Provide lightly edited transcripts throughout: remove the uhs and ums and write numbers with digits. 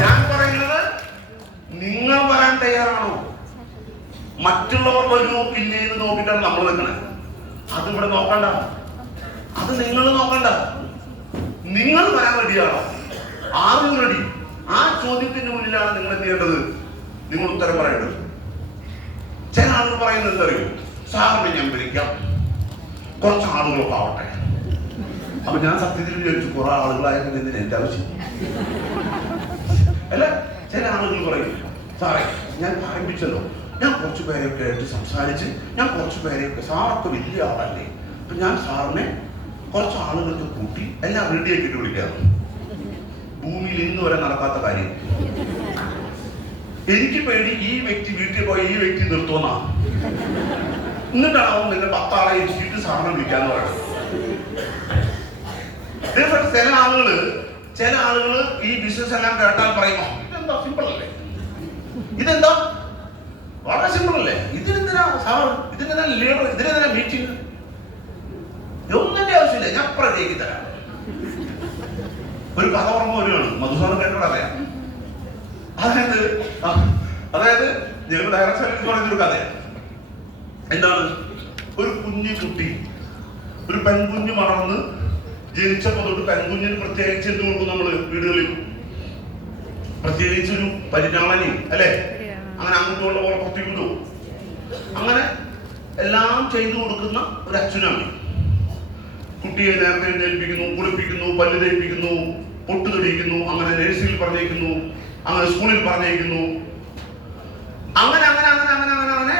ഞാൻ പറയുന്നത് നിങ്ങൾ വരാൻ തയ്യാറാണോ? മറ്റുള്ളവർ വരുമോ ഇല്ലേ എന്ന് നോക്കിയിട്ടാണ് നമ്മൾ നിൽക്കണേ. അത് ഇവിടെ നോക്കണ്ട, അത് നിങ്ങൾ നോക്കണ്ട. നിങ്ങൾ വരാൻ റെഡിയാണോ? ആരും റെഡി? ആ ചോദ്യത്തിന് മുന്നിലാണ് നിങ്ങൾ എന്ത് ചെയ്യേണ്ടത്? നിങ്ങൾ ഉത്തരം പറയേണ്ടത്. ചില ആളുകൾ പറയുന്നത് എന്തറിയോ? സാറിനെ ഞാൻ വിളിക്കാം, കുറച്ച് ആളുകളൊക്കെ ആവട്ടെ. അപ്പൊ ഞാൻ സത്യത്തിൽ വിചാരിച്ചു കുറെ ആളുകളായിരുന്നു എന്തിന് എന്റെ ആവശ്യം അല്ല. ചില ആളുകൾ പറയും, സാറേ ഞാൻ ആരംഭിച്ചല്ലോ, ഞാൻ കുറച്ചു പേരെയൊക്കെ ആയിട്ട് സംസാരിച്ച് ഞാൻ കുറച്ചു പേരെയൊക്കെ, സാറൊക്കെ വലിയ ആളല്ലേ, അപ്പൊ ഞാൻ സാറിനെ കുറച്ച് ആളുകൾക്ക് കൂട്ടി എല്ലാം റെഡിയാക്കിയിട്ട് വിളിക്കാം. ഭൂമിയിൽ ഇന്ന് വരെ നടക്കാത്ത കാര്യം. എനിക്ക് പേടി ഈ വ്യക്തി വീട്ടിൽ പോയി ഈ വ്യക്തി നിർത്തുമെന്നാണ്. എന്നിട്ടാണ് അവൻ നിന്റെ 10 ആളെ ഇരിച്ചിട്ട് സാറിനെ വിളിക്കാന്ന് പറയുന്നത്. ചില ആളുകള് ഈ ബിസിനസ് എല്ലാം കേട്ടാൽ പറയുമോ, ഇതെന്താ സിമ്പിൾ അല്ലേ, ഇതെന്താ വളരെ സിമ്പിൾ അല്ലേ, ഇതിനെന്തിനാ സാർ, ഇതിനെന്താ ലീഡർ, ഇതിനെന്തിനാ മീറ്റിംഗ്, ഒന്നിന്റെ ആവശ്യമില്ല, ഞാൻ റെഡിയാക്കി തരാം. ഒരു കഥ ഓർമ്മ വരികയാണ്, മധുസാറ് കേട്ടോട് അറിയാം. അതായത് ഞങ്ങൾ ഡയറക്ടർ പറയുന്നൊരു കഥയാണ്. എന്താണ്? ഒരു കുഞ്ഞു കുട്ടി, ഒരു പെൺകുഞ്ഞ് വളർന്ന് ജനിച്ചപ്പോ തൊട്ട് പെൺകുഞ്ഞിന് പ്രത്യേകിച്ച് എന്ത് കൊടുക്കും നമ്മള് വീടുകളിൽ? പ്രത്യേകിച്ച് ഒരു പരിചാളനി അല്ലെ, അങ്ങനെ അങ്ങോട്ടുള്ള പോലെ പുറത്തേക്ക്. അങ്ങനെ എല്ലാം ചെയ്തു കൊടുക്കുന്ന ഒരു അച്ഛനാണ്. കുട്ടിയെ നേരത്തെ എഴുന്നേൽപ്പിക്കുന്നു, കുളിപ്പിക്കുന്നു, പല്ല് തേപ്പിക്കുന്നു, പൊട്ട് തൊടിയിക്കുന്നു, അങ്ങനെ നഴ്സറിയിൽ പറഞ്ഞേക്കുന്നു, അങ്ങനെ സ്കൂളിൽ പറഞ്ഞേക്കുന്നു. അങ്ങനെ അങ്ങനെ അങ്ങനെ അങ്ങനെ അങ്ങനെ അങ്ങനെ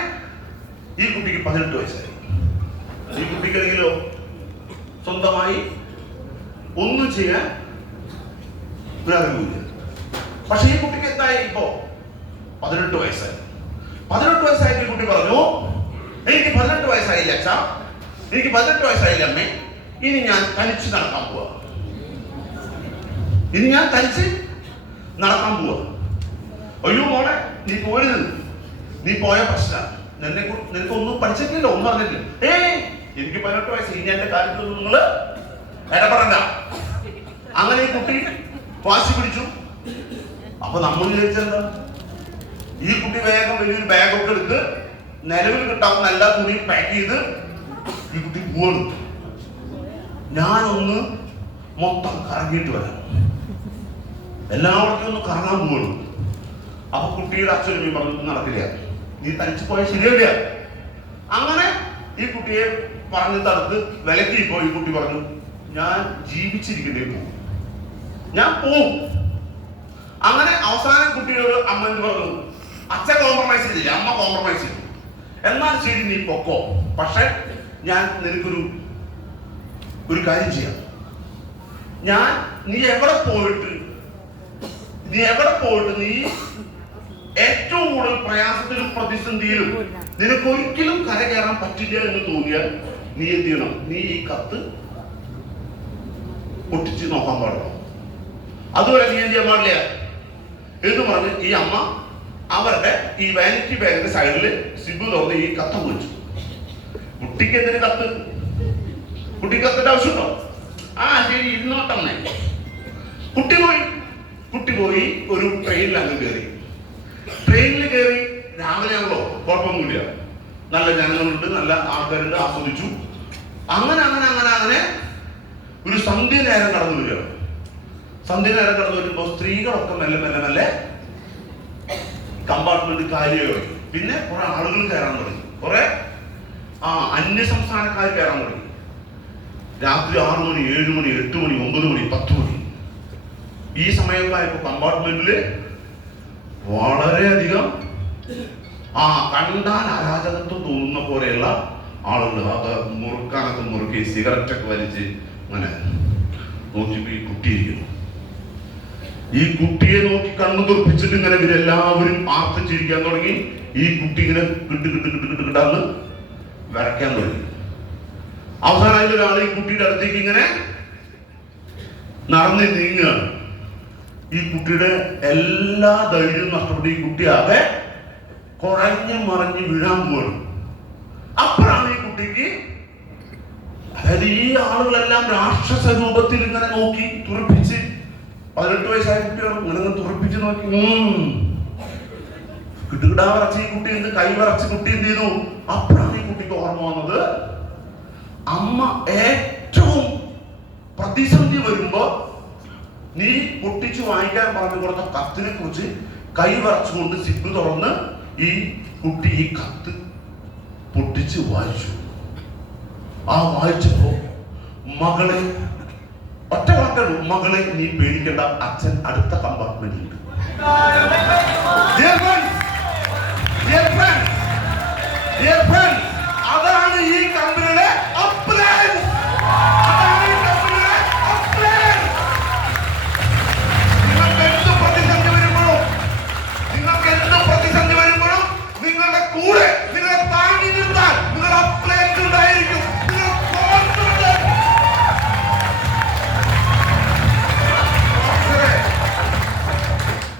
ഈ കുട്ടിക്ക് 18 വയസ്സായി. ഈ കുട്ടിക്ക് അല്ലെങ്കിലോ സ്വന്തമായി ഒന്നും ചെയ്യാൻ ഒരറിവില്ല. പക്ഷെ ഈ കുട്ടിക്ക് എന്തായി? ഇപ്പോ 18 വയസ്സായി. 18 വയസ്സായിട്ട് ഈ കുട്ടി പറഞ്ഞു, എനിക്ക് 18 വയസ്സായില്ല അച്ഛാ, എനിക്ക് 18 വയസ്സായില്ല അമ്മേ, ഇനി ഞാൻ തനിച്ച് നടക്കാൻ പോവാ, ഇനി ഞാൻ തനിച്ച് നടക്കാൻ പോവാ. അയ്യോ മോളെ, നീ പോരുത്, നീ പോയ പ്രശ്നം, നിനക്ക് ഒന്നും പഠിച്ചിട്ടില്ല, ഒന്നും അറിഞ്ഞിട്ടില്ല. എനിക്ക് 18 വയസ്സ്, ഇനി എന്റെ കാര്യത്തിൽ നിങ്ങള് ഇടപെടണ്ട. അങ്ങനെ ഈ കുട്ടി വാശി പിടിച്ചു. അപ്പൊ നമ്മൾ വിചാരിച്ചെന്താ, ഈ കുട്ടി വേഗം വലിയൊരു ബാഗൊക്കെ എടുത്ത് നിലവിൽ കിട്ടാവുന്ന എല്ലാ തുണിയും പാക്ക് ചെയ്ത് ഈ കുട്ടി പോവാണ്. ഞാനൊന്ന് മൊത്തം കറങ്ങിയിട്ട് വരാം, എല്ലാവർക്കും ഒന്ന് കറങ്ങാൻ പോവാണ്. അപ്പൊ കുട്ടിയുടെ അച്ഛനും പറഞ്ഞു, നടക്കില്ല, നീ തനിച്ച് പോയാൽ ശരിയല്ല. അങ്ങനെ ഈ കുട്ടിയെ പറഞ്ഞ് തടുത്ത് വിലക്കിയപ്പോ ഈ കുട്ടി പറഞ്ഞു, ഞാൻ ജീവിച്ചിരിക്കണ്ടേ പോകും, ഞാൻ പോവും. അങ്ങനെ അവസാനം കുട്ടിയോട് അമ്മ എന്ത് പറഞ്ഞു? അച്ഛൻ കോംപ്രമൈസ് ചെയ്തില്ല, അമ്മ കോംപ്രമൈസ് ചെയ്തു. എന്നാൽ ശരി, നീ പൊക്കോ, പക്ഷെ ഞാൻ നിനക്കൊരു കാര്യം ചെയ്യാം. നീ എവിടെ പോയിട്ട് നീ ഏറ്റവും കൂടുതൽ പ്രയാസത്തിലും പ്രതിസന്ധിയിലും നിനക്ക് ഒരിക്കലും കരകയറാൻ പറ്റില്ല എന്ന് തോന്നിയാൽ നീ എന്ത് ചെയ്യണം? നീ ഈ കത്ത് പൊട്ടിച്ച് നോക്കാൻ പാടില്ല. അതുവരെ നീ എന്ത് ചെയ്യാൻ പാടില്ല എന്ന് പറഞ്ഞ് ഈ അമ്മ അവരുടെ ഈ വാനിറ്റി ബാഗിന്റെ സൈഡില് സിബ് തുറന്ന് ഈ കത്ത് വെച്ചു. കുട്ടിക്ക് എന്തിന് കത്ത്? കുട്ടിക്ക് കത്തിന്റെ ആവശ്യമുണ്ടോ? ശരി, ഇരുന്നോട്ടമ്മേ. കുട്ടി പോയി ഒരു ട്രെയിനിൽ അങ്ങ് കയറി. ട്രെയിനിൽ കയറി രാവിലെ ആണല്ലോ, കുഴപ്പമൊന്നുമില്ല, നല്ല ജനങ്ങളുണ്ട്, നല്ല ആൾക്കാരുണ്ട്, ആസ്വദിച്ചു. അങ്ങനെ അങ്ങനെ അങ്ങനെ അങ്ങനെ ഒരു സന്ധ്യ നേരം കടന്നു വരികയാണ്. സന്ധ്യ നേരം കടന്നു വരുമ്പോ സ്ത്രീകളൊക്കെ മെല്ലെ മെല്ലെ മെല്ലെ കമ്പാർട്ട്മെന്റ് കാര്യമായി. പിന്നെ കുറെ ആളുകൾ കയറാൻ തുടങ്ങി, കുറെ അന്യ സംസ്ഥാനക്കാർ കയറാൻ തുടങ്ങി. രാത്രി 6 മണി, 7 മണി, 8 മണി, 9 മണി, 10 മണി ഈ സമയത്തായപ്പോ കമ്പാർട്ട്മെന്റില് വളരെയധികം കണ്ടാൽ അരാജകത്വം തോന്നുന്ന പോലെയുള്ള ആളുകൾ. അത് മുറുക്കാനൊക്കെ മുറുക്കി സിഗരറ്റൊക്കെ വലിച്ച് അങ്ങനെ നോക്കിയപ്പോ ഈ കുട്ടിയിരിക്കുന്നു. ഈ കുട്ടിയെ നോക്കി കണ്ണു തുറപ്പിച്ചിട്ട് ഇങ്ങനെ ഇവരെല്ലാവരും ആർത്തിച്ചിരിക്കാൻ തുടങ്ങി. ഈ കുട്ടി ഇങ്ങനെ കിട്ടാന്ന് വരയ്ക്കാൻ തുടങ്ങി. അവസാനമായിട്ട് ഒരാൾ ഈ കുട്ടിയുടെ അടുത്തേക്ക് ഇങ്ങനെ നടന്ന് നീങ്ങുകയാണ്. ഈ കുട്ടിയുടെ എല്ലാ ധൈര്യവും നഷ്ടപ്പെട്ട് ഈ കുട്ടിയാകെ കുഴഞ്ഞു മറിഞ്ഞ് വീഴാൻ പോവാണ്. അപ്പോഴാണ് ഈ കുട്ടിക്ക്, അതായത് ഈ ആളുകളെല്ലാം രാക്ഷസ രൂപത്തിൽ ഇങ്ങനെ നോക്കി തുറപ്പിച്ച് 18 വയസ്സായ കുട്ടിയാണ്. ഇങ്ങനെ തുറപ്പിച്ച് നോക്കി, കിടുകിടാ വിറച്ച് ഈ കുട്ടി എന്ത് കൈ വിറച്ച് കുട്ടി എന്ത് ചെയ്തു? അപ്പോഴാണ് ഈ കുട്ടിക്ക് ഓർമ്മ വന്നത്, അമ്മ ഏറ്റവും പ്രതിസന്ധി വരുമ്പോ നീ പൊട്ടിച്ചു വാങ്ങിക്കാൻ പറഞ്ഞു കൊടുത്ത കത്തിനെ കുറിച്ച് കൈ വിറച്ചുകൊണ്ട് സിബ് തുറന്ന് ഈ കുട്ടി ഈ കത്ത് പൊട്ടിച്ച് വായിച്ചു. ആ വായിച്ചപ്പോ മകളെ, ഒറ്റ വാക്കുള്ളൂ, മകളെ നീ പേടിക്കേണ്ട, അച്ഛൻ അടുത്ത കമ്പാർട്ട്മെന്റിലുണ്ട്. അതാണ് ഈ കമ്പനിയുടെ അപ്ലൈൻസ്. നിങ്ങൾക്ക് എന്ത് പ്രതിസന്ധി വരുമ്പോഴും നിങ്ങളുടെ കൂടെ നിങ്ങളെ താങ്ങി നിർത്താൻ നിങ്ങളുടെ അപ്ലൈൻസ് ഉണ്ടായിരിക്കും.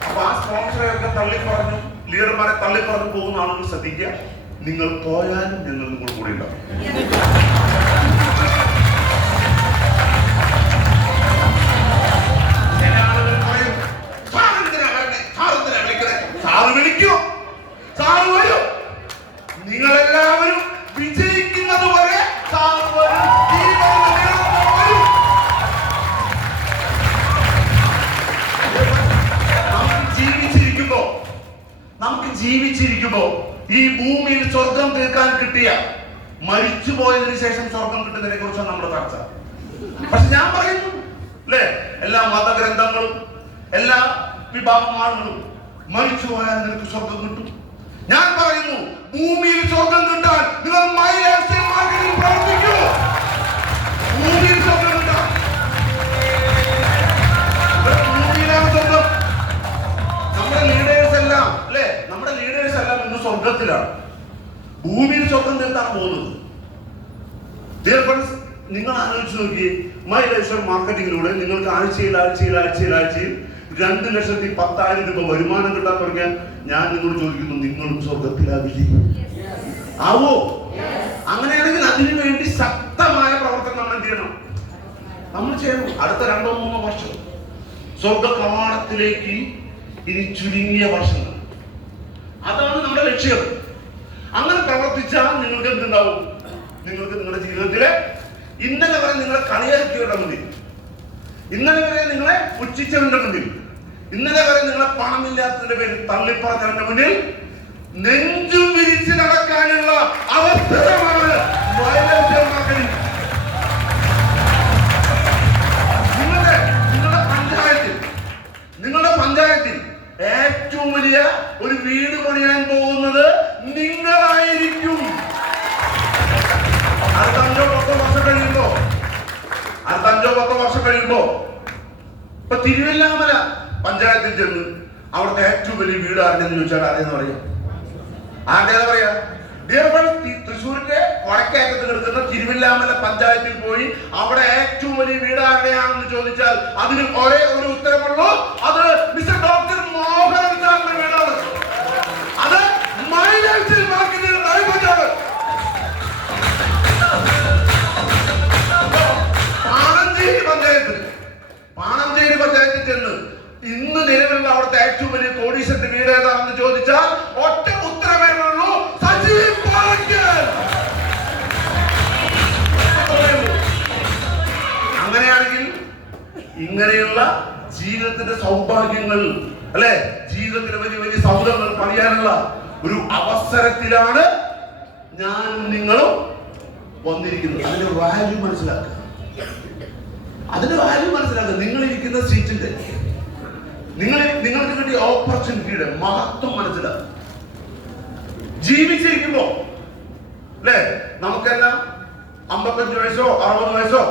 അപ്പൊ ആ സ്പോൺസറെ ഒക്കെ തള്ളിപ്പറഞ്ഞു, ലീഡർമാരെ തള്ളിപ്പറഞ്ഞു പോകുന്ന ആളുകൾ ശ്രദ്ധിക്കുക, നിങ്ങൾ പോയാലും ഞങ്ങൾ നിങ്ങൾ കൂടെ ഉണ്ടാവും. ചില ആളുകൾ പറയും, സാറ് വിളിക്കൂ, സാറ് വരും. നിങ്ങളെല്ലാവരും വിജയിക്കുന്നത് വരെ സാറ് വരും. നമുക്ക് ജീവിച്ചിരിക്കുമ്പോ ഈ ഭൂമിയിൽ സ്വർഗം തീർക്കാൻ കിട്ടിയ, മരിച്ചു പോയതിനു ശേഷം സ്വർഗം കിട്ടുന്നതിനെ കുറിച്ചാണ് നമ്മുടെ ചർച്ച. പക്ഷെ ഞാൻ പറയുന്നു അല്ലെ, എല്ലാ മതഗ്രന്ഥങ്ങളും എല്ലാ വിഭാഗം ആളുകളും മരിച്ചു പോയാൽ നിനക്ക് സ്വർഗം കിട്ടും. ഞാൻ പറയുന്നു, ഭൂമിയിൽ സ്വർഗം കിട്ടാൻ നിങ്ങൾ മൈലേഴ്സിൽ മാർക്കറ്റിൽ പ്രവർത്തിക്കൂ. ഭൂമിയിൽ സ്വർഗം കിട്ടാൻ ഭൂമിയിലാണ് സ്വർഗം. നമ്മുടെ ലീഡേഴ്സ് എല്ലാം അല്ലെ, നമ്മുടെ ലീഡേഴ്സ് എല്ലാം ഇന്ന് സ്വർഗത്തിലാണ്. ഭൂമിയിൽ സ്വർഗം തീർത്താണ് പോകുന്നത്. നിങ്ങൾ ആലോചിച്ച് നോക്കി, മൈ ലൈഫ് മാർക്കറ്റിംഗിലൂടെ നിങ്ങൾക്ക് ആഴ്ചയിൽ 2,10,000 രൂപ വരുമാനം കിട്ടാൻ തുടങ്ങിയാൽ ഞാൻ നിങ്ങളോട് ചോദിക്കുന്നു, നിങ്ങളും സ്വർഗത്തിലാവില്ലേ? ആവോ? അങ്ങനെയാണെങ്കിൽ അതിനു വേണ്ടി ശക്തമായ പ്രവർത്തനം നമ്മൾ എന്ത് ചെയ്യണം? നമ്മൾ ചെയ്യണം. അടുത്ത 2-3 വർഷം സ്വർഗ കവാടത്തിലേക്ക് ഇനി ചുരുങ്ങിയ വർഷങ്ങൾ, അതാണ് നമ്മുടെ ലക്ഷ്യം. അങ്ങനെ പ്രവർത്തിച്ചാൽ നിങ്ങൾക്ക് എന്തുണ്ടാവും? നിങ്ങൾക്ക് നിങ്ങളുടെ ജീവിതത്തിലെ ഇന്നലെ വരെ നിങ്ങളെ കളിയാക്കിയവരുടെ മുന്നിൽ, ഇന്നലെ വരെ നിങ്ങളെ പുച്ഛിച്ചവന്റെ മുന്നിൽ, ഇന്നലെ വരെ നിങ്ങളെ പണമില്ലാത്തതിന്റെ പേരിൽ തള്ളിപ്പറഞ്ഞവന്റെ മുന്നിൽ നെഞ്ചു വിരിച്ച് നടക്കാനുള്ള അവസരമാണ് നിങ്ങളുടെ പഞ്ചായത്തിൽ ഏറ്റവും വലിയ ഒരു വീട് പണിയാൻ പോകുന്നത് നിങ്ങളായിരിക്കും. അടുത്ത 5-10 വർഷം കഴിയുമ്പോ ഇപ്പൊ തിരുവല്ലാമല പഞ്ചായത്തിൽ ചെന്ന് അവിടുത്തെ ഏറ്റവും വലിയ വീട് ആരുടെന്ന് ചോദിച്ചാൽ ആരെന്ന് പറയാ? ആരുടേതാ പറയാ? തൃശ്ശൂരിന്റെ വടക്കേറ്റത്ത് കിടക്കുന്ന തിരുവല്ലാമല പഞ്ചായത്തിൽ പോയി അവിടെ ഏറ്റവും വലിയ വീട് ആരുടെയാണെന്ന് ചോദിച്ചാൽ അതിന് ഒരേ ഒരു ഉത്തരമുള്ളൂ, അത് മിസ്റ്റർ ഡോക്ടർ മോഹൻ സാറിന്റെ വീടാണ്. അത് മൈലേഴ്സിൽ മാർക്കറ്റിംഗ് നൈപുണ്യാണ്. പാണഞ്ചേരി പഞ്ചായത്തിൽ ചെന്ന് ഇന്ന് നിലവിലുള്ള അവിടുത്തെ ഏറ്റവും വലിയ കോടീശ്വരന്റെ വീട് ഏതാണെന്ന് ചോദിച്ചാൽ ഒറ്റ ഉത്തരമേ ഉള്ളൂ, സജീവ് പാലക്കൽ. അങ്ങനെയാണെങ്കിൽ ഇങ്ങനെയുള്ള ജീവിതത്തിന്റെ സൗഭാഗ്യങ്ങൾ അല്ലെ, ജീവിതത്തിലെ വലിയ വലിയ സൗഹൃദങ്ങൾ പണിയാനുള്ള ഒരു അവസരത്തിലാണ് ഞാനും നിങ്ങളും വന്നിരിക്കുന്നത്. അതിന്റെ വാല്യൂ മനസ്സിലാക്കുക. നിങ്ങൾ ഇരിക്കുന്ന സീറ്റിന്റെ, നിങ്ങൾക്ക് കിട്ടിയ ഓപ്പർച്യൂണിറ്റിയുടെ മഹത്വം മനസ്സിലാക്കുക. ജീവിച്ചിരിക്കുമ്പോ അല്ലെ, നമുക്കെല്ലാം 55 വയസ്സോ 60 വയസ്സോ,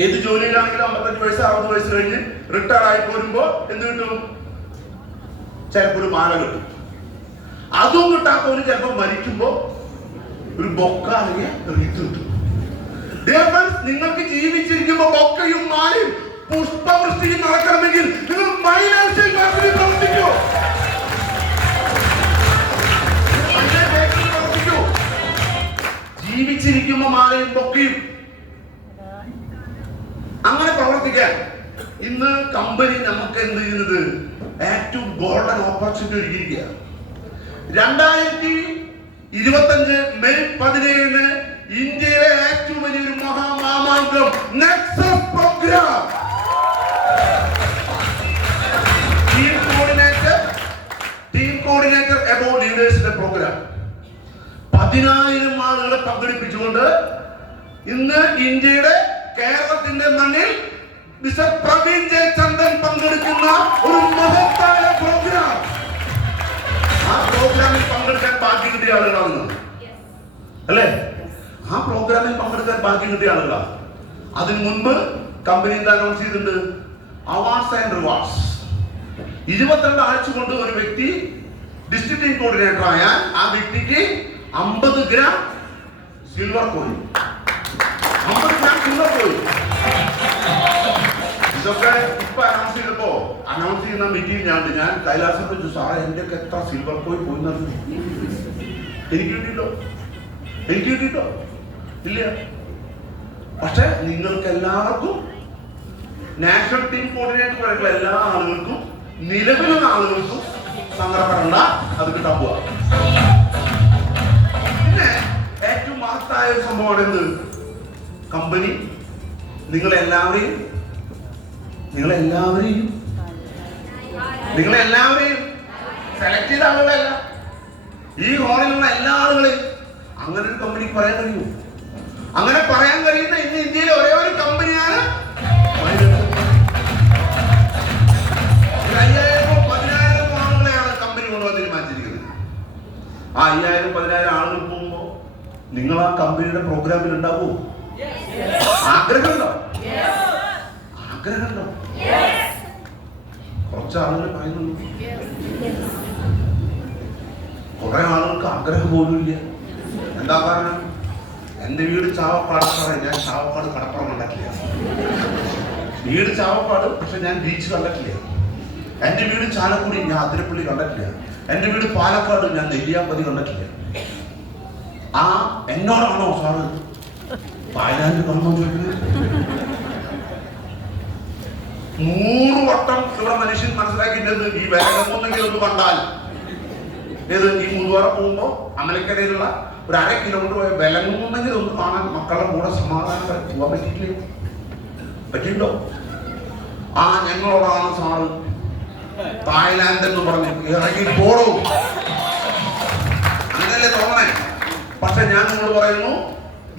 ഏത് ജോലിയിലാണെങ്കിലും 55 വയസ്സ് 60 വയസ്സ് കഴിഞ്ഞ് റിട്ടയർ ആയി പോരുമ്പോ എന്ത് കിട്ടും? ചിലപ്പോ ഒരു മാല കിട്ടും. അതും കിട്ടാത്തവന് ചിലപ്പോ മരിക്കുമ്പോ ഒരു ബൊക്ക അല്ലെങ്കിൽ റീത്ത് കിട്ടും. നിങ്ങൾക്ക് ജീവിച്ചിരിക്കുമ്പോ ബൊക്കയും മാലയും പുഷ്പവൃഷ്ടിയും നടക്കണമെങ്കിൽ നിങ്ങൾ മൈലേഴ്സിൽ പ്രവർത്തിക്കൂ. ജീവിച്ചിരിക്കുമ്പോ മാലയും ബൊക്കയും അങ്ങനെ പ്രവർത്തിക്കാൻ ഇന്ന് കമ്പനി നമുക്ക് എന്ത് ചെയ്യുന്നത് ഏറ്റവും ഗോൾഡൻ ഓപ്പർച്യൂണിറ്റി ഒരുക്കിയിരിക്കുക. 2025 മെയ് 17 ഇന്ത്യയിലെ ഏറ്റവും വലിയൊരു മഹാമാമാങ്കം നെക്സസ് പ്രോഗ്രാം, ടീം കോർഡിനേറ്റർ എബോ ലീഡേഴ്സിന്റെ പ്രോഗ്രാം 10,000 ആളുകളെ പങ്കെടുപ്പിച്ചുകൊണ്ട് ഇന്ന് ഇന്ത്യയുടെ കേരളത്തിന്റെ മണ്ണിൽ മിസ്റ്റർ പ്രവീൺ ജയചന്ദ്രൻ പങ്കെടുക്കുന്ന ഒരു മഹത്തായ പ്രോഗ്രാം. ആ പ്രോഗ്രാമിൽ പങ്കെടുക്കാൻ ഭാഗ്യം കിട്ടിയ ആളുകളാണ് അല്ലേ? ആ പ്രോഗ്രാമിൽ പങ്കെടുക്കാൻ ഭാഗ്യം കിട്ടിയ ആളുകളാണ്. അതിനു മുൻപ് കമ്പനി എന്താ അനൗൺസ് ചെയ്തിട്ടുണ്ട്? Awards and rewards. 22 ആഴ്ച കൊണ്ട് ഒരു വ്യക്തി ഡിസ്ട്രിക്ട് ടീം കോർഡിനേറ്റർ ആയാൽ ആ വ്യക്തിക്ക് 50 gram silver coin, 50 gram silver coin. ഇതൊക്കെ ഇപ്പൊ അനൗൺസ് ചെയ്തപ്പോ അനൗൺസ് ചെയ്യുന്ന മീറ്റിംഗ് ഞാൻ കൈലാസം വെച്ചു, സാറേ എന്റെ ഒക്കെ എത്ര സിൽവർ കോയിൻ പോയി എനിക്ക് കിട്ടിയിട്ടോ ഇല്ല. പക്ഷെ നിങ്ങൾക്ക് എല്ലാവർക്കും നാഷണൽ ടീം കോർഡിനേറ്റർ ആയിട്ടുള്ള എല്ലാ ആളുകൾക്കും നിലവിലുള്ള ആളുകൾക്കും സങ്കടപ്പെടേണ്ട, അത് കിട്ടാൻ പോവാ. പിന്നെ ഏറ്റവും മഹത്തായ ഒരു സംഭവമാണ് എന്ത്? കമ്പനി നിങ്ങളെല്ലാവരെയും സെലക്ട് ചെയ്ത ആളുകളല്ല, ഈ ഹോളിലുള്ള എല്ലാ ആളുകളെയും അങ്ങനെ ഒരു കമ്പനിക്ക് പറയാൻ കഴിയുമോ? അങ്ങനെ പറയാൻ കഴിയുന്ന ഇന്ന് ഇന്ത്യയിലെ ഒരേ ഒരു കമ്പനിയാണ് 5,000-10,000 ആളുകളെയാണ് കമ്പനി കൊണ്ടുവന്ന് തീരുമാനിച്ചിരിക്കുന്നത്. ആ 5,000-10,000 ആളുകൾ പോകുമ്പോ നിങ്ങൾ ആ കമ്പനിയുടെ പ്രോഗ്രാമിൽ ഉണ്ടാവോ? ആഗ്രഹമുണ്ടോ? കുറച്ച് ആളുകൾ പറയുന്നുള്ളൂ, കുറെ ആളുകൾക്ക് ആഗ്രഹം പോലും ഇല്ല. എന്താ കാരണം? എന്റെ വീട് ചാവക്കാട്, ഞാൻ ചാവക്കാട് കടപ്പുറം കണ്ടിട്ടില്ല. വീട് ചാവക്കാട്, പക്ഷെ ഞാൻ ബീച്ച് കണ്ടിട്ടില്ല. എന്റെ വീട് ചാലക്കുടി, ഞാൻ അതിരപ്പള്ളി കണ്ടിട്ടില്ല. എന്റെ വീട് പാലക്കാട്, ഞാൻ നെല്ലിയാമ്പതി കണ്ടിട്ടില്ല. ആ എന്നോടാണോ സാറ് തായ്ലാൻഡ് കാണുമോ ചോദിക്കുന്നത്? 100 വട്ടം ഇവിടെ മനുഷ്യൻ മനസ്സിലാക്കിയിട്ടത് ഈ വേഗമൊന്നെങ്കിൽ ഒന്ന് കണ്ടാൽ ഏത് ഈ മുതുവറ പോകുമ്പോ അമലക്കരയിലുള്ള ഒരു 1/2 കിലോമീറ്റർ പോയ വിലങ്ങുന്നെങ്കിൽ ഒന്ന് കാണാൻ മക്കളുടെ കൂടെ സമാധാനം പോകാൻ പറ്റിയിട്ടുണ്ടോ? ആ ഞങ്ങളോടാണ് സാറ് തായ്ലാൻഡ് എന്ന് പറഞ്ഞ് ഇറങ്ങി പോടൂ, അങ്ങനല്ലേ തോന്നണേ. പക്ഷെ ഞാൻ നിങ്ങളോട് പറയുന്നു,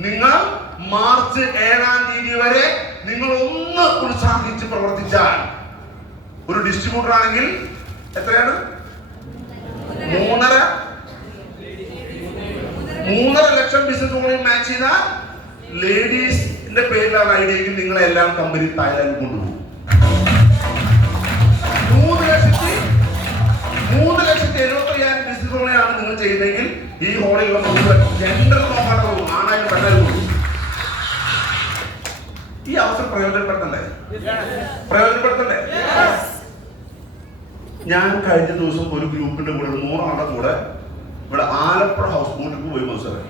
നിങ്ങൾ മാർച്ച് 7-ാം തീയതി വരെ നിങ്ങൾ ഒന്ന് ഉത്സാഹിച്ച് പ്രവർത്തിച്ചാൽ, ഒരു ഡിസ്ട്രിബ്യൂട്ടർ ആണെങ്കിൽ എത്രയാണ്? 3.5 ലക്ഷം ബിസിനസ് മാച്ച് ചെയ്ത ലേഡീസിന്റെ പേരിലാണ് ഐഡിയെങ്കിൽ നിങ്ങളെല്ലാം കമ്പനി തായ്ലാൻഡ് കൊണ്ടുപോകും. 3,75,000 ബിസിനസ്സുകളെയാണ് നിങ്ങൾ ചെയ്യുന്നതെങ്കിൽ ഈ ഹോളിലുള്ള ജെൻഡർ നോക്കാതെ പോകും, ആണായാലും പെണ്ണായാലും പോകും. ഈ അവസരം പ്രയോജനപ്പെടുത്തണ്ടേ? ഞാൻ കഴിഞ്ഞ ദിവസം ഒരു ഗ്രൂപ്പിന്റെ കൂടെ 100 ആളുടെ കൂടെ ഇവിടെ ആലപ്പുഴ ഹൗസ് ബോട്ടിലേക്ക് പോയി മത്സരം.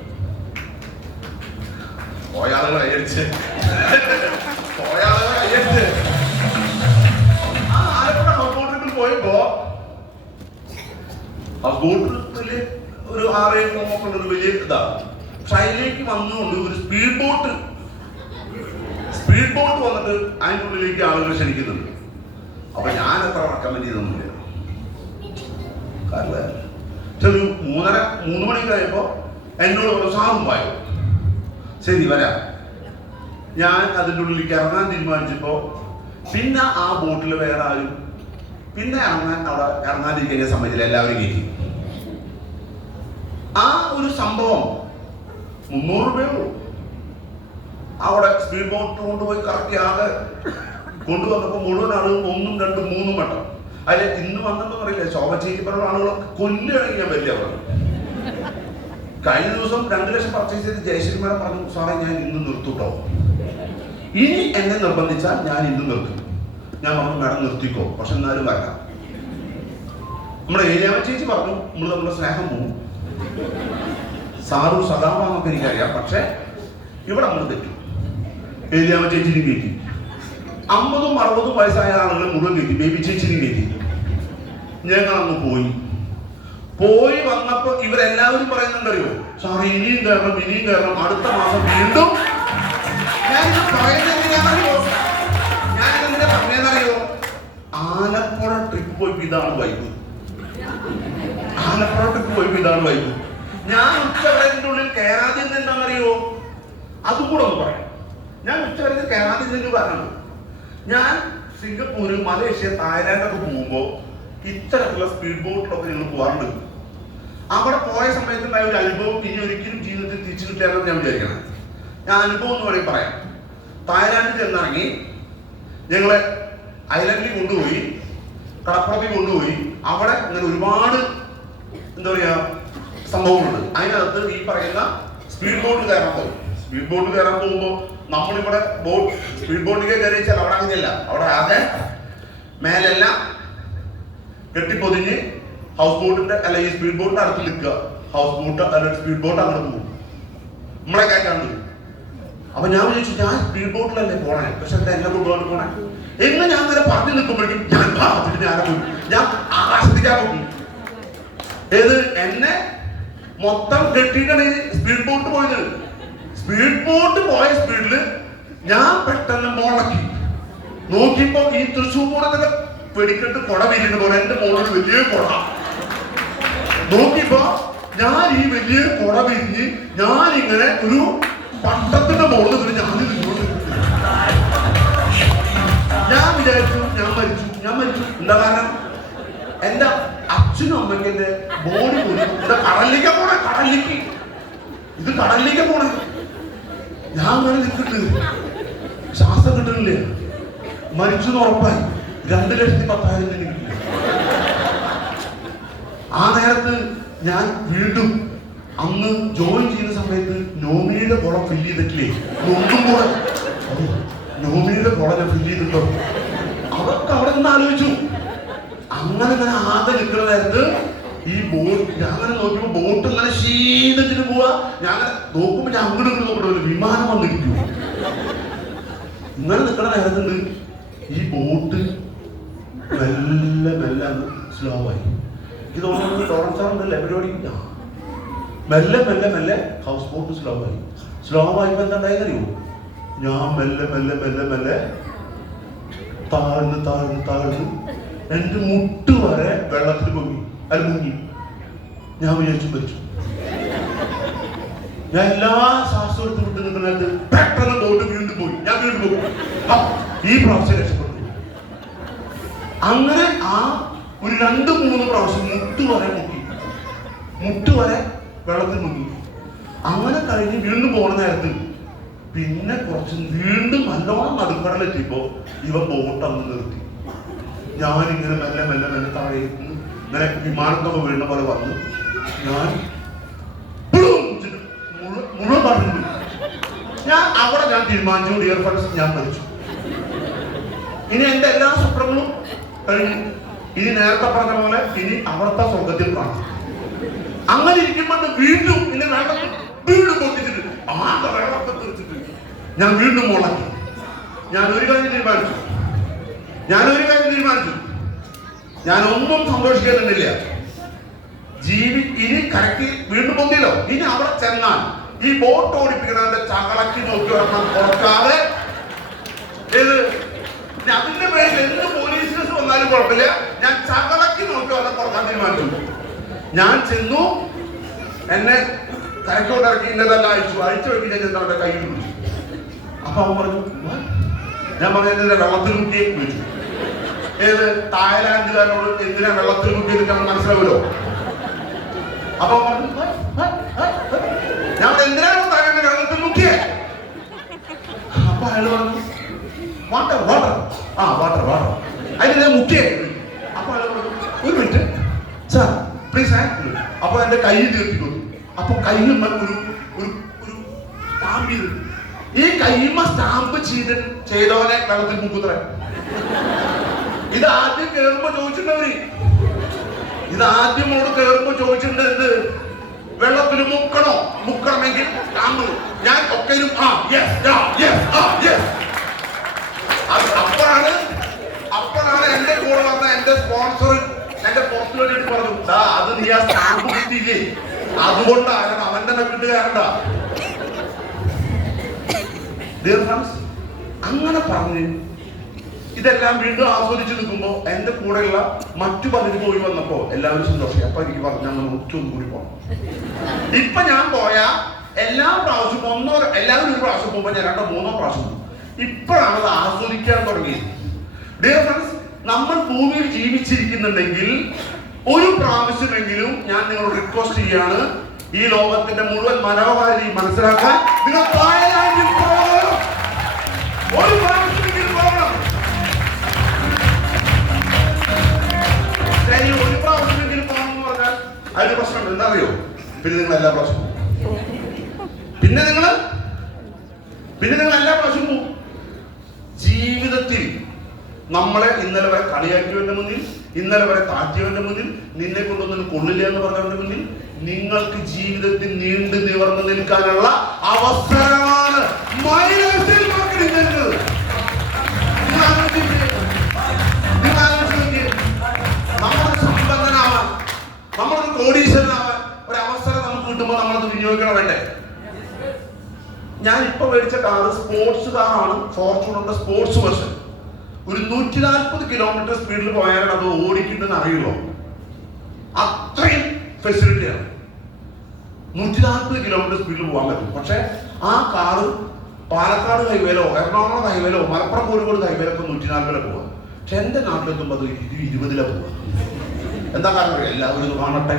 പോയാളുകൾ അയ്യടിച്ച് ആ ആലപ്പുഴ ഹൗസ് ബോട്ടിലേക്ക് പോയപ്പോ ഹൗസ് ബോട്ടിൽ ഒരു 6-7 റൂമൊക്കെ ഒരു വലിയ ഇതാ. പക്ഷെ അതിലേക്ക് വന്നുകൊണ്ട് ഒരു സ്പീഡ് ബോട്ട് വന്നിട്ട് അതിൻ്റെ ഉള്ളിലേക്ക് ആളുകൾ ക്ഷണിക്കുന്നുണ്ട്. അപ്പൊ ഞാൻ എത്ര റെക്കമെൻഡ് ചെയ്തൊന്നുമില്ല. കാരണം ഒരു 3 മണി കഴിയുമ്പോ എന്നോട് ഒരു സാറും പായോ, ശരി വരാം. ഞാൻ അതിൻ്റെ ഉള്ളിലേക്ക് ഇറങ്ങാൻ തീരുമാനിച്ചപ്പോ പിന്നെ ആ ബോട്ടിൽ വേറെ ആരും പിന്നെ ഇറങ്ങാതിരിക്കാൻ സമ്മതിച്ചില്ല, എല്ലാവരും കയറ്റി. ആ ഒരു സംഭവം 300 രൂപയുള്ളൂ. അവിടെ സ്പീഡ് ബോട്ട് കൊണ്ടുപോയി കറക്റ്റ് ആകെ കൊണ്ടുവന്നപ്പോൾ മുഴുവൻ ആളുകൾ 1, 2, 3 വട്ടം. അതിൽ ഇന്ന് വന്നെന്ന് പറയില്ല, ശോഭ ചെയ്യപ്പെടുന്ന ആളുകളൊക്കെ കൊല്ലുകയാണെങ്കിൽ ഞാൻ വലിയ പറഞ്ഞു. കഴിഞ്ഞ ദിവസം 2 ലക്ഷം പർച്ചേസ് ചെയ്ത് ജയശ്രീ മാഡം പറഞ്ഞു, സാറേ ഞാൻ ഇന്ന് നിർത്തൂട്ടോ, ഇനി എന്നെ നിർബന്ധിച്ചാൽ ഞാൻ ഇന്ന് നിർത്തും. ഞാൻ പറഞ്ഞു മാഡം നിർത്തിക്കോ, പക്ഷെ എന്നാലും വരാം. നമ്മുടെ ഏരിയാമ ചേച്ചി പറഞ്ഞു നമ്മൾ നമ്മുടെ സ്നേഹം പോകും, സാറു സദാമാന്നൊക്കെ എനിക്കറിയാം, പക്ഷെ ഇവിടെ നമ്മൾ തെറ്റും. ഏരിയാമ ചേച്ചിനെ കയറ്റി 50ഉം 60ഉം വയസ്സായ ആളുകൾ മുഴുവൻ കയറ്റി, ബേബി ചേച്ചിനും കയറ്റി. ഞങ്ങളന്ന് പോയി വന്നപ്പോ ഇവരെല്ലാവരും പറയുന്നുണ്ടല്ലോ, സാർ ഇനിയും കയറണം, അടുത്ത മാസം വീണ്ടും. ഞാനിത് പറഞ്ഞെന്തിനാണെന്നറിയോ? ആലപ്പുഴ ട്രിപ്പ് പോയപ്പോ ഇതാണ് വൈബ്. ഞാൻ ഉച്ചവരത്തിന്റെ ഉള്ളിൽ കയറാതിരുന്ന എന്താണെന്നറിയോ? അതും കൂടെ ഒന്ന് പറയാം. ഞാൻ ഉച്ചവരത്തിൽ കയറാതിരുന്ന പറഞ്ഞത്, ഞാൻ സിംഗപ്പൂര്, മലേഷ്യ, തായ്ലാൻഡൊക്കെ പോകുമ്പോ ഇത്തരത്തിലുള്ള സ്പീഡ് ബോട്ടിലൊക്കെ ഞങ്ങൾ പോകാറുണ്ട്. അവിടെ പോയ സമയത്തുണ്ടായ ഒരു അനുഭവം ഇനി ഒരിക്കലും ജീവിതത്തിൽ തിരിച്ചു കിട്ടിയാലെന്ന് ഞാൻ വിചാരിക്കണം. ഞാൻ അനുഭവം എന്ന് വേണമെങ്കിൽ പറയാം. തായ്ലാൻഡിൽ ചെന്നിറങ്ങി ഞങ്ങളെ ഐലൻഡിൽ കൊണ്ടുപോയി, കടപ്പുറത്തിൽ കൊണ്ടുപോയി. അവിടെ ഇങ്ങനെ ഒരുപാട് എന്താ പറയാ സംഭവങ്ങളുണ്ട്. അതിനകത്ത് ഈ പറയുന്ന സ്പീഡ് ബോട്ട് കയറാൻ പോകുമ്പോൾ നമ്മളിവിടെ സ്പീഡ് ബോട്ടിലേക്ക് കയറി വെച്ചാൽ അവിടെ അങ്ങനെയല്ല. അവിടെ ആകെ മേലെല്ലാം കെട്ടിപ്പൊതിഞ്ഞ് ഹൗസ് ബോട്ടിന്റെ അല്ല ഈ സ്പീഡ് ബോട്ടിന്റെ അടുത്ത് നിൽക്കുക. ഹൗസ് ബോട്ട് അല്ല സ്പീഡ് ബോട്ട് അങ്ങോട്ട് പോകും, നമ്മളെ കയറ്റാണ്ട്. അപ്പൊ ഞാൻ വിചാരിച്ചു ഞാൻ സ്പീഡ് ബോട്ടിലല്ലേ പോണേ, പക്ഷെ എന്താ എന്നെ കൊണ്ടുപോകാൻ പോണേ എന്ന് ഞാൻ അങ്ങനെ പറഞ്ഞു നിൽക്കുമ്പോഴേക്കും ഞാൻ ആകാശത്തേക്കാ പോയി. എന്നെ മൊത്തം കെട്ടിയിട്ടാണ് സ്പീഡ് ബോട്ട് പോയത്. സ്പീഡ് ബോട്ട് പോയ സ്പീഡില് ഞാൻ പെട്ടെന്ന് മുളക്കി നോക്കിയപ്പോ ഈ തൃശ്ശൂർ പൂരത്തിന്റെ വെടിക്കെട്ട് കുട വിരിയുന്ന പോലെ എന്റെ മോളിൽ വലിയ കുട നോക്കിയപ്പോ ഞാൻ ഈ വലിയ കുട വിരിഞ്ഞ് ഞാനിങ്ങനെ ഒരു പട്ടത്തിന്റെ മുകളിൽ ഞാൻ വിചാരിച്ചു ഞാൻ മരിച്ചു. എന്താ കാരണം? എന്റെ അച്ഛനും അമ്മയ്ക്ക് എന്റെ ബോഡി പോയി കടലിലേക്ക് പോണേ. ഞാൻ അങ്ങനെ നിൽക്കിട്ട് ശ്വാസം കിട്ടുന്നില്ല, മരിച്ചു ഉറപ്പായി. 2,10,000 കിട്ടി. ആ നേരത്ത് ഞാൻ വീണ്ടും അന്ന് ജോയിൻ ചെയ്യുന്ന സമയത്ത് നോമിനിയുടെ കുളം ഫില്ല് ചെയ്തിട്ടില്ലേ, ഒന്നും കൂടെ നോമിനിയുടെ കുളം ഞാൻ ഫില്ല് ചെയ്തിട്ടോ. അതൊക്കെ അവിടെ നിന്ന് ആലോചിച്ചു. അങ്ങനെ ആകെ നിൽക്കുന്ന നേരത്ത് ഈ ബോട്ട് ഞാൻ അങ്ങനെ നോക്കിയപ്പോ ബോട്ട് ഇങ്ങനെ ശീതത്തിന് പോവാ. ഞാൻ നോക്കുമ്പോ ഞാൻ അങ്ങോട്ട് നോക്കണമല്ലോ, വിമാനം വന്നിരിക്കും. ഇങ്ങനെ നിൽക്കുന്ന നേരത്തുണ്ട് ഈ ബോട്ട് മെല്ലെ സ്ലോ ആയി. ഇത് തോന്നുന്നത് ലോറൻസ് സാറിന്റെ പരിപാടി. മെല്ലെ ഹൗസ് ബോട്ട് സ്ലോ ആയിപ്പോ എന്താ ഉണ്ടായെന്നറിയോ? ഞാൻ മെല്ലെ താഴ്ന്ന് എന്റെ മുട്ട് വരെ വെള്ളത്തിൽ മുങ്ങി. ഞാൻ വിചാരിച്ചു മരിച്ചു. ഞാൻ എല്ലാ ശ്വാസം എടുത്ത് വിട്ട് നിൽക്കുന്നത് പെട്ടെന്ന് ബോട്ട് വീണ്ടും പോയി. ഞാൻ വീണ്ടും പോയി. ഈ പ്രാവശ്യം രക്ഷപ്പെട്ടു. അങ്ങനെ ആ ഒരു 2-3 പ്രാവശ്യം മുട്ട് വരെ വെള്ളത്തിൽ മുങ്ങി. അങ്ങനെ കഴിഞ്ഞ് വീണ്ടും പോണ നേരത്ത് പിന്നെ കുറച്ച് വീണ്ടും നല്ലോണം നടുക്കടലെത്തിയപ്പോ ഇവ ബോട്ട് അങ്ങ് നിർത്തി. ഞാനിങ്ങനെ മെല്ലെ താഴെ ഇങ്ങനെ വിമാനത്തൊക്കെ വീഴുന്ന പോലെ വന്നു. ഞാൻ മുഴുവൻ പറഞ്ഞു. അവിടെ ഞാൻ തീരുമാനിച്ചു, ഡിയർ ഫ്രണ്ട്സ്, ഞാൻ മരിച്ചു. ഇനി എന്റെ എല്ലാ സ്വപ്നങ്ങളും കഴിഞ്ഞു. ഇനി നേരത്തെ പറഞ്ഞ പോലെ ഇനി അവിടുത്തെ സ്വർഗത്തിൽ കാണാം. അങ്ങനെ ഇരിക്കുമ്പോൾ വീണ്ടും പൊട്ടിച്ചിട്ട് ആകെ വെള്ളത്തെ തീർച്ചിട്ട് ഞാൻ വീണ്ടും മുളക്കി. ഞാൻ ഒരു കാര്യം തീരുമാനിച്ചു. ഞാൻ ഒന്നും സന്തോഷിക്കുന്നില്ല. ഇനി കരക്കി വീണ്ടും പൊന്തിയല്ലോ. ഇനി അവിടെ ചെന്നാൽ ഈ ബോട്ട് ഓടിപ്പിക്കണതിന്റെ ചകളക്കി നോക്കി വരണം കുറക്കാതെ. അതിന്റെ പേരിൽ എന്ത് പോലീസ് കേസ് വന്നാലും കുഴപ്പമില്ല, ഞാൻ ചകളക്കി നോക്കി വരണം കുറക്കാൻ തീരുമാനിച്ചു. ഞാൻ ചെന്നു, എന്നെ കരക്കോട്ടിറക്കി ഇന്നതെല്ലാം അഴിച്ചു വെക്കി ഞാൻ ചെന്ന് അവന്റെ കയ്യിൽ പിടിച്ചു. അപ്പൊ അവൻ പറഞ്ഞു, ഞാൻ പറഞ്ഞ വെള്ളത്തിൽ മുക്കി വിളിച്ചു. തായ്ലാൻഡുകാരോട് എന്തിനാ വെള്ളത്തിൽ മുക്കി നിൽക്കണം മനസ്സിലാവുമല്ലോ. അപ്പൊ പറഞ്ഞു, ഞാൻ എന്തിനാണോ തായ്ലാൻഡ് വെള്ളത്തിൽ മുക്കിയേ? അപ്പൊ അയാൾ പറഞ്ഞു, വാട്ടർ അതിന് ഞാൻ മുക്കിയേ. അപ്പൊ അയാൾ പറഞ്ഞു, ഒരു മിനിറ്റ് സാർ പ്ലീസ്. അപ്പൊ എന്റെ കൈ തീർത്തിക്കൊണ്ടു. അപ്പൊ കയ്യിൽ ഒരു സ്റ്റാമ്പ് ചെയ്തു. ഈ കയ്യുമ്മ സ്റ്റാമ്പ് ചെയ്തവനെ വെള്ളത്തിൽ മുക്കുത്ര. ഇത് ആദ്യം കേറുമ്പോ ചോദിച്ചിട്ടുണ്ടവര്, എന്ത് വെള്ളത്തിൽ മുക്കണമെങ്കിൽ സ്റ്റാമ്പ്. ഞാൻ ഒക്കെയും അപ്പൊ എന്റെ കൂടെ വന്ന എന്റെ സ്പോൺസർ എന്റെ പുറത്തു വേണ്ടിയിട്ട് പറഞ്ഞു, അത് നീ ആ സ്റ്റാമ്പ് കിട്ടിയില്ലേ, അതുകൊണ്ടാണ് അവന്റെ കിട്ടുകാരണ്ട. അങ്ങനെ പറഞ്ഞ് ഇതെല്ലാം വീണ്ടും ആസ്വദിച്ച് നിൽക്കുമ്പോ എന്റെ കൂടെയുള്ള മറ്റു പലരും പോയി വന്നപ്പോ എല്ലാവരും സന്തോഷം. അപ്പൊ എനിക്ക് പറഞ്ഞു ഞങ്ങൾ ഒറ്റൊന്നും കൂടി പോകണം. ഇപ്പൊ ഞാൻ പോയ എല്ലാ പ്രാവശ്യവും എല്ലാവരും ഒരു പ്രാവശ്യം പോകുമ്പോ ഞാൻ 2-3 പ്രാവശ്യം പോകും. ഇപ്പോഴാണ് അത് ആസ്വദിക്കാൻ തുടങ്ങിയത്. ഡിയർ ഫ്രണ്ട്സ്, നമ്മൾ ഭൂമിയിൽ ജീവിച്ചിരിക്കുന്നുണ്ടെങ്കിൽ ഒരു പ്രാവശ്യമെങ്കിലും ഞാൻ നിങ്ങളോട് റിക്വസ്റ്റ് ചെയ്യാണ്, ഈ ലോകത്തിന്റെ മുഴുവൻ മനോഹാരിതയും മനസ്സിലാക്കാൻ നിങ്ങൾ ഒരു പ്രാവശ്യമെങ്കിലും പോകണം. ശരി, ഒരു പ്രാവശ്യമെങ്കിലും പോകണം എന്ന് പറഞ്ഞാൽ അതിന് പ്രശ്നം എന്താ അറിയോ? പിന്നെ നിങ്ങൾ എല്ലാ പ്രാവശ്യവും പിന്നെ നിങ്ങൾ എല്ലാ പ്രാവശ്യവും പോകും. ജീവിതത്തിൽ നമ്മളെ ഇന്നലെ വരെ കളിയാക്കിയവന്റെ മുന്നിൽ, ഇന്നലെ വരെ താറ്റിയവന്റെ മുന്നിൽ, നിന്നെ കൊണ്ടൊന്നും കൊള്ളില്ല എന്ന് പറഞ്ഞവന്റെ മുന്നിൽ നിങ്ങൾക്ക് ജീവിതത്തിൽ നീണ്ടു നിവർന്നു നിൽക്കാനുള്ള അവസരമാണ് നമ്മളൊരു സമ്പന്നനാവാൻ, നമ്മളൊരു കോടീശ്വരനാവാൻ ഒരു അവസരം നമുക്ക് കിട്ടുമ്പോൾ നമ്മളത് വിനിയോഗിക്കണം വേണ്ടേ? ഞാൻ ഇപ്പൊ മേടിച്ച കാറ് സ്പോർട്സ് കാറാണ്, ഫോർച്യൂണറിന്റെ സ്പോർട്സ് വെർഷൻ. ഒരു 140 കിലോമീറ്റർ സ്പീഡിൽ പോയാലാണ് അത് ഓടിക്കുന്നതെന്ന് അറിയുള്ളൂ. അത്രയും ഫെസിലിറ്റിയാണ്. 140 കിലോമീറ്റർ സ്പീഡിൽ പോകാൻ പറ്റും. പക്ഷെ ആ കാറ് പാലക്കാട് ഹൈവേയിലോ എറണാകുളം ഹൈവേയിലോ മലപ്പുറം കോഴിക്കോട് ഹൈവേയിലൊക്കെ 140 പോവാം. പക്ഷെ എന്റെ നാട്ടിലെത്തുമ്പോൾ അത് 20 പോവാം. എന്താ കാരണം? എല്ലാവരും കാണട്ടെ.